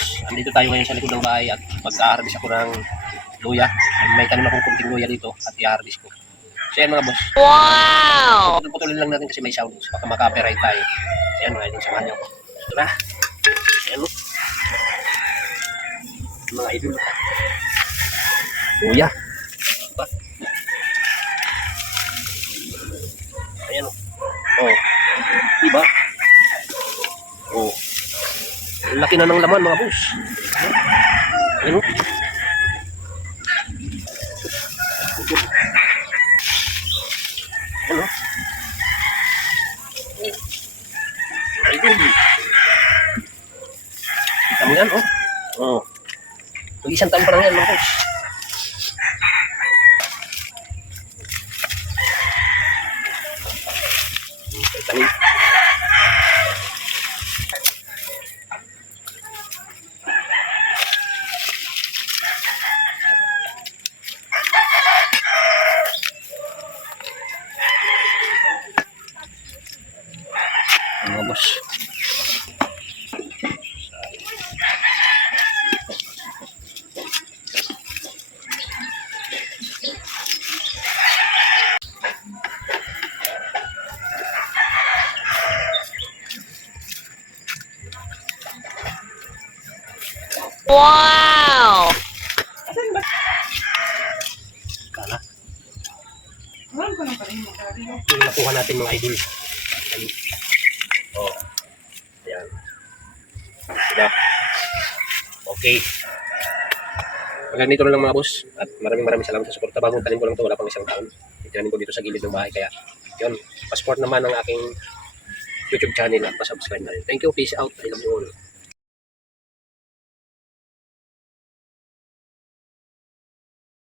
boss, andito tayo ngayon sa likod ng bahay at mag-harvest ako ng luya. May tanim akong kunting luya dito at i-harvest ko. So yan mga boss. Wow! Putulin lang natin kasi may sound. Baka maka-copyright tayo. Ayan mga idol, samahan niyo ako. Ito na. Ayan o. Mga idol. Luya. Diba? Ayan o. Oh. Diba? Oh. Laki na ng laman mga boss. Ayan o. Ano? Ayun. Kita mo yan, oh. Oh. Isang taon pa lang yan, mga boss. Tanim. Mga boss. Wow! Kala. Yung nakuha natin mga idol. Ayan. Oh. Ayan. Diba? Okay. Hanggang dito na lang mga boss. At maraming salamat sa suporta. Bagong tanim ko lang ito. Wala pang isang taon. Itinanim ko dito sa gilid ng bahay. Kaya yun. Passport naman ang aking YouTube channel at pa-subscribe na rin. Thank you. Peace out. I love you all.